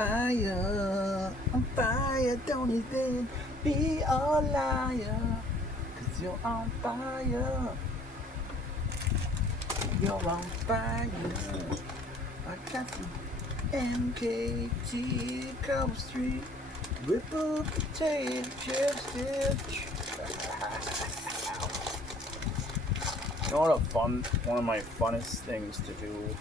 on fire, don't even be a liar, 'cause you're on fire, you're on fire. I got some MKT, Cobble Street, Ripple potato chips, You know what one of my funnest things to do?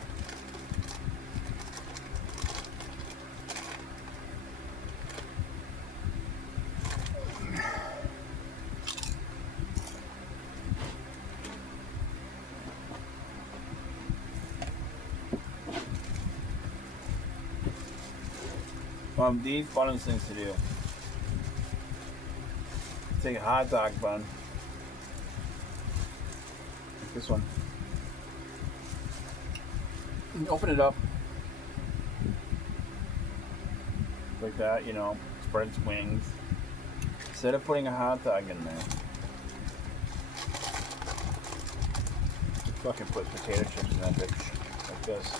The funnest things to do. Take a hot dog bun. Like this one. And open it up. Like that, you know. Spread its wings. Instead of putting a hot dog in there. Fucking put potato chips in that bitch. Like this.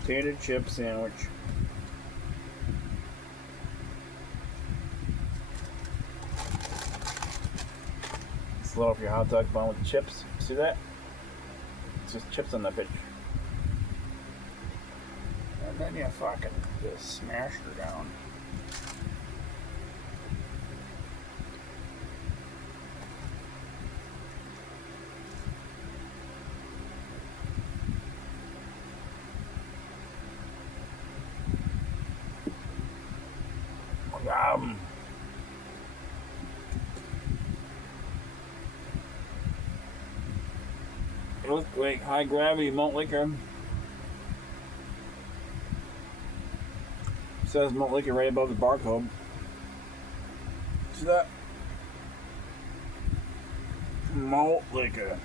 Potato chip sandwich. Slow up your hot dog bun with the chips. See that? It's just chips on that bitch. And then you fucking just smash her down. Earthquake high gravity malt liquor. It says malt liquor right above the barcode. See that? Malt liquor.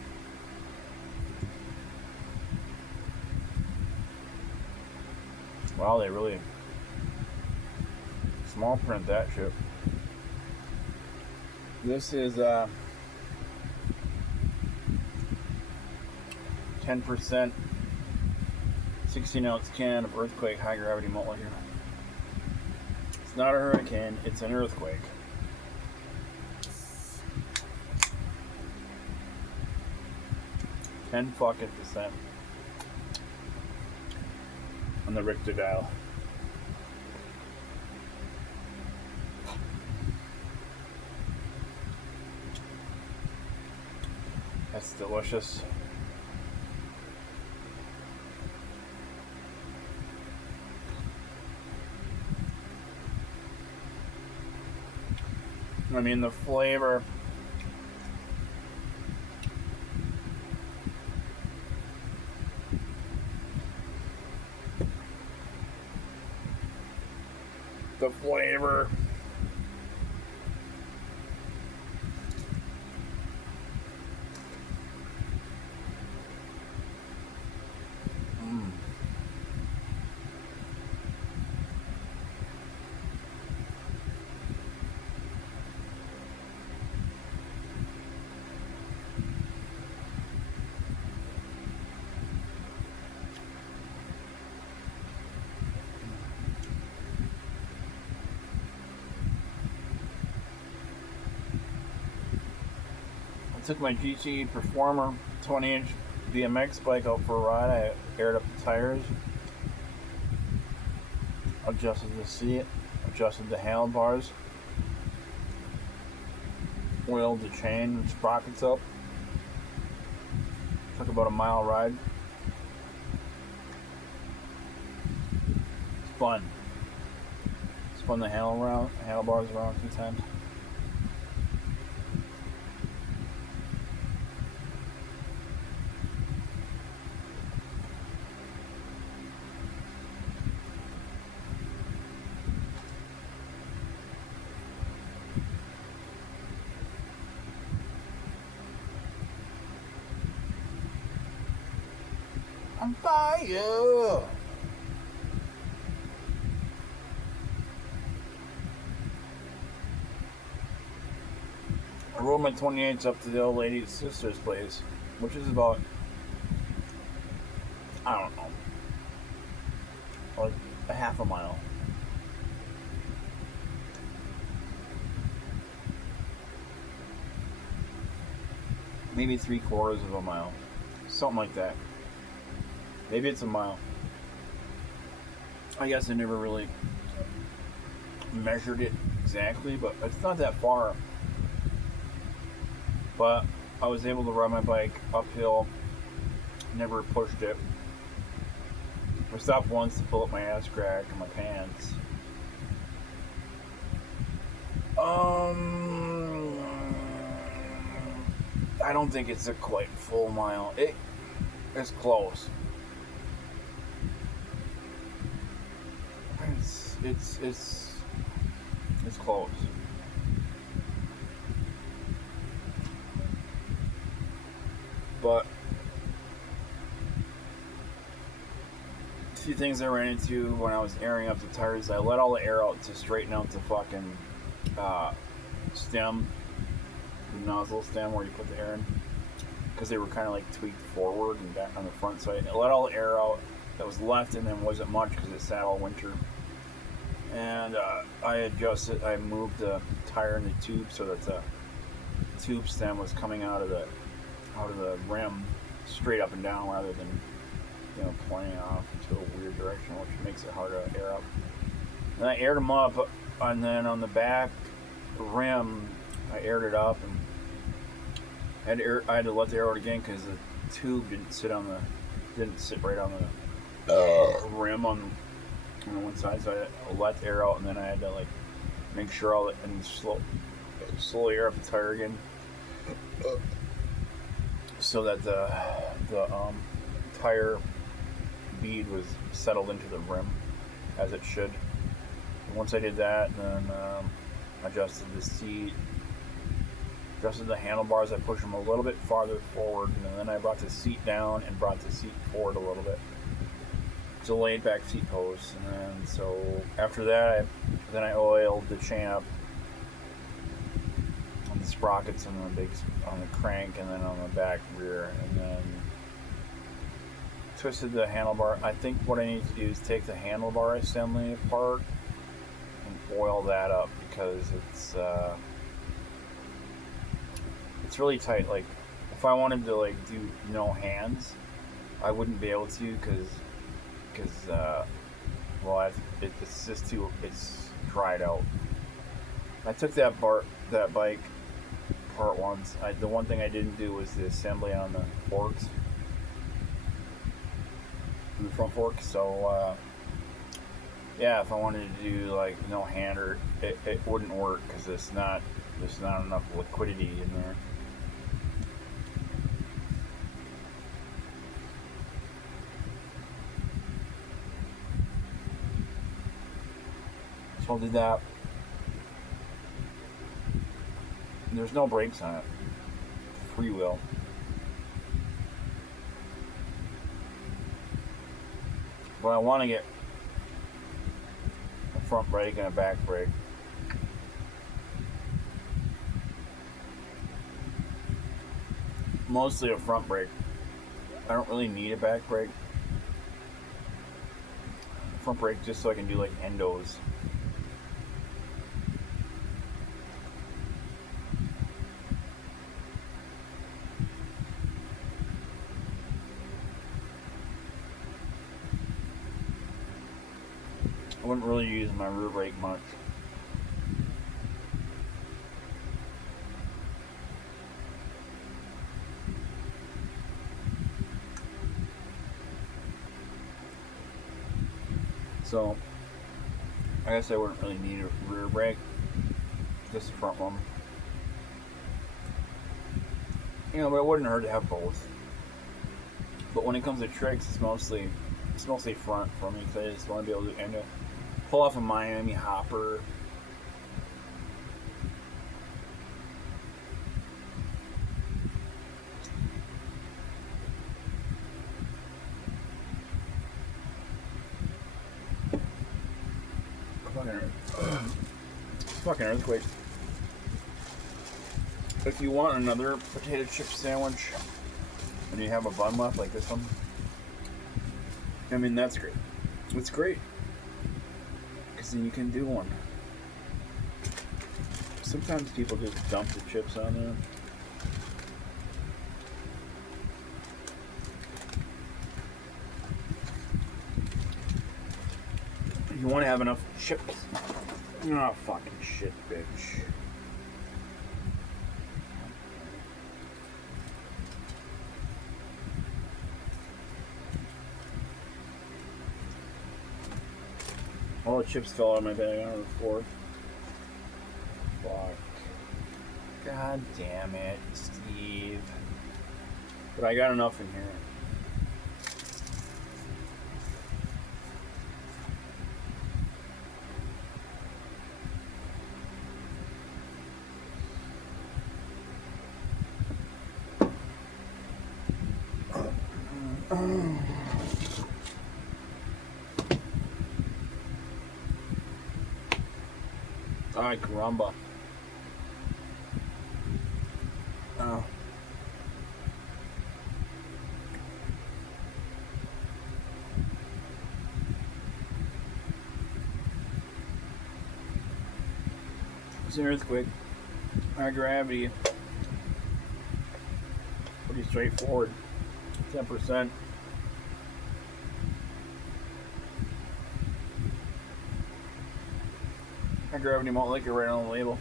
Wow, they really small print that shit. This is 10% 16-ounce can of Earthquake high gravity malt liquor. It's not a hurricane, it's an earthquake. Fucking percent on the Richter dial. That's delicious. I mean, the flavor. The flavor. I took my GT Performer 20-inch BMX bike out for a ride. I aired up the tires, adjusted the seat, adjusted the handlebars, oiled the chain and sprockets up. Took about a mile ride. It's fun. Spun the handlebars around a few times. On fire! rode my 28s up to the old lady's sister's place, which is about, I don't know, like a half a mile. Maybe 3/4 of a mile. Something like that. Maybe it's a mile. I guess I never really measured it exactly, but it's not that far. But I was able to ride my bike uphill, never pushed it. I stopped once to pull up my ass crack and my pants. I don't think it's a quite full mile. It's close. It's close. But a few things I ran into when I was airing up the tires, I let all the air out to straighten out the fucking stem, the nozzle stem where you put the air in, because they were kind of like tweaked forward and back on the front side. I let all the air out that was left, and then wasn't much because it sat all winter. And I moved the tire in the tube so that the tube stem was coming out of the rim straight up and down rather than pointing off into a weird direction, which makes it hard to air up. And I aired them up, and then on the back rim I aired it up, and I had to let the air out again because the tube didn't sit right on the rim on one side, so I let the air out, and then I had to like make sure all that and slowly air up the tire again, so that the tire bead was settled into the rim as it should. And once I did that, then adjusted the seat, adjusted the handlebars. I pushed them a little bit farther forward, and then I brought the seat down and brought the seat forward a little bit. It's a laid back seat post, and then so after that, I oiled the champ on the sprockets and on the crank, and then on the back rear, and then twisted the handlebar. I think what I need to do is take the handlebar assembly apart and oil that up, because it's really tight. Like if I wanted to like do no hands, I wouldn't be able to because it's just it's dried out. I took that bike apart once. The one thing I didn't do was the assembly on the forks, the front forks. So yeah, if I wanted to do like no hander, it wouldn't work because there's not enough liquidity in there. So I did that. There's no brakes on it. Freewheel. But I want to get a front brake and a back brake. Mostly a front brake. I don't really need a back brake. Front brake just so I can do like endos. I wouldn't really use my rear brake much. So, I guess I wouldn't really need a rear brake, just the front one. But it wouldn't hurt to have both. But when it comes to tricks, it's mostly front for me, because I just want to be able to pull off a Miami hopper. Fucking earthquake. If you want another potato chip sandwich and you have a bun left like this one, I mean, that's great. It's great. Because then you can do one. Sometimes people just dump the chips on there. You want to have enough chips. Oh, fucking shit, bitch. All the chips fell out of my bag on the floor. Fuck. God damn it, Steve. But I got enough in here. Ay, caramba. Oh. It's an earthquake. High gravity. Pretty straightforward. 10%. High gravity malt liquor right on the label.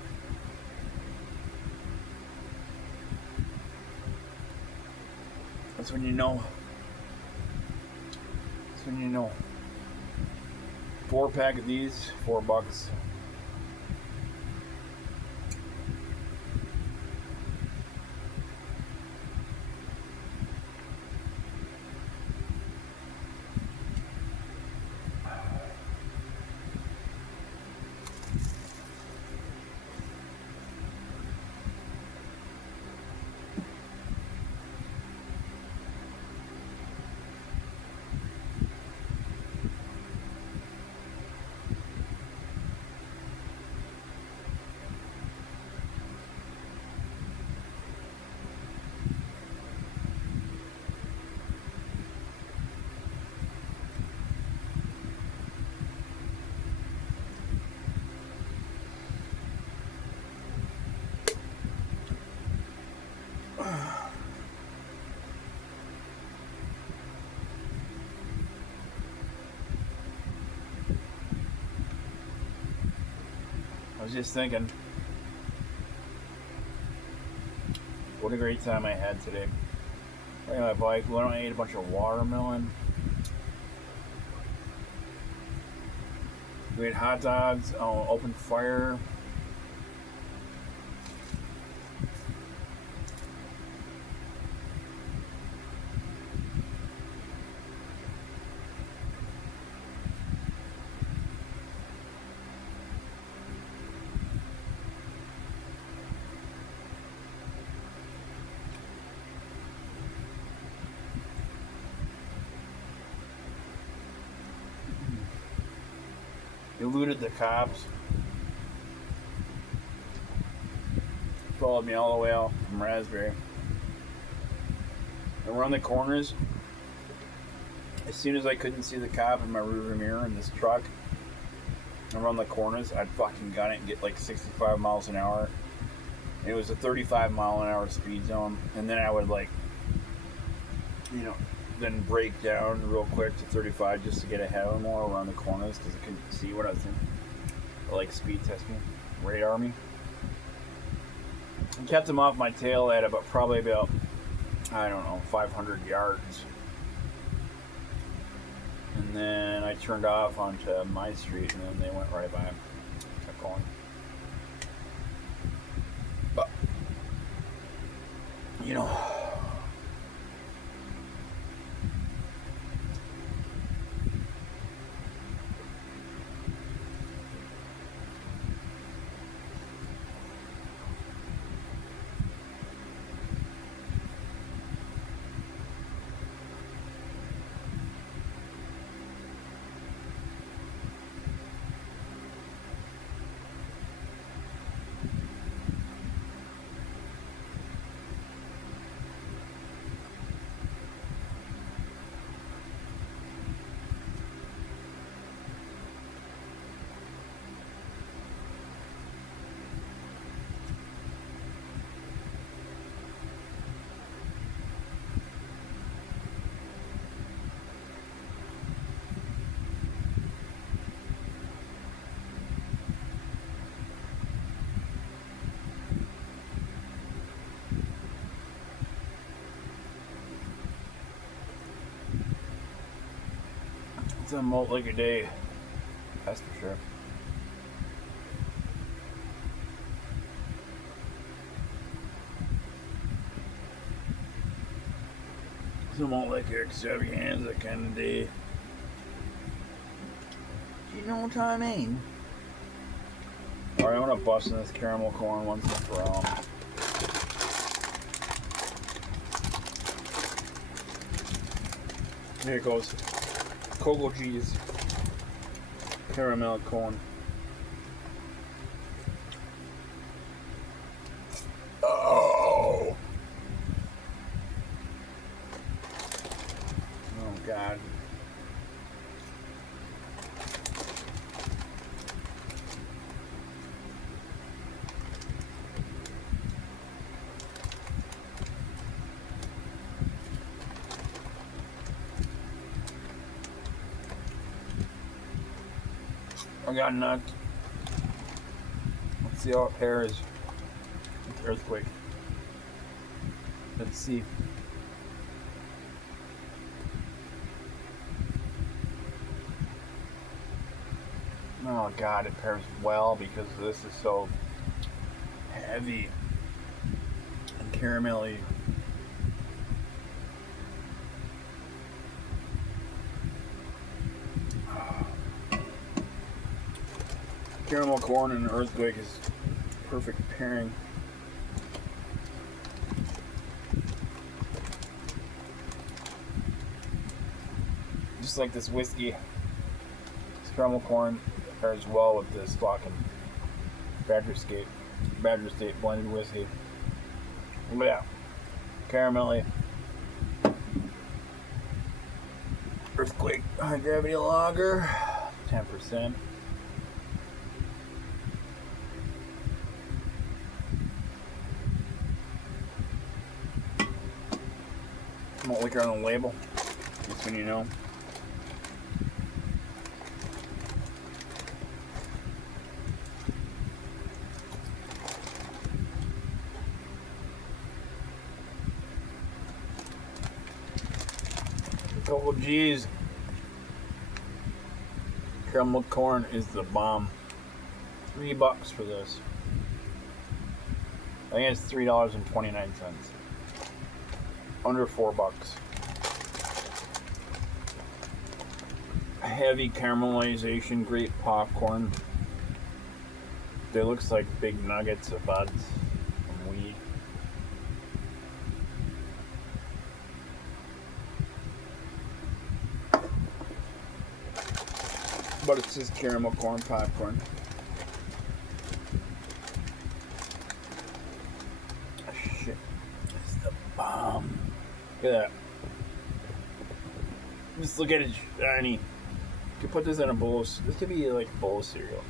That's when you know. That's when you know. 4-pack of these, $4. I was just thinking, what a great time I had today. I got my bike, went out and ate a bunch of watermelon. We had hot dogs, open fire. Eluded the cops. Followed me all the way out from Raspberry. Around the corners, as soon as I couldn't see the cop in my rearview mirror in this truck, around the corners, I'd fucking gun it and get like 65 miles an hour. It was a 35 mile an hour speed zone, and then I would then break down real quick to 35 just to get ahead of them more around the corners because I couldn't see what I was doing. Like speed test me, radar me. I kept them off my tail at probably about, I don't know, 500 yards. And then I turned off onto my street and then they went right by. Kept going. But, It's a malt liquor day. That's for sure. It's a malt liquor extravaganza kind of day. Do you know what I mean? Alright, I'm gonna bust in this caramel corn once and for all. Here it goes. Coco G's caramel corn. Oh! Oh God. I got nuts. Let's see how it pairs with Earthquake. Let's see. Oh God, it pairs well because this is so heavy and caramelly. Caramel corn and Earthquake is perfect pairing. Just like this whiskey, this caramel corn pairs well with this fucking Badger State blended whiskey. But yeah, caramelly. Earthquake high gravity lager, 10%. Malt liquor on the label. That's when you know. Coco G's caramel corn is the bomb. $3 for this. I think it's $3.29. Under $4. Heavy caramelization, great popcorn. They looks like big nuggets of buds from weed. But it's just caramel corn popcorn. Shit. It's the bomb. Look at that. Just look at it shiny. You could put this in a bowl. This could be like a bowl of cereal.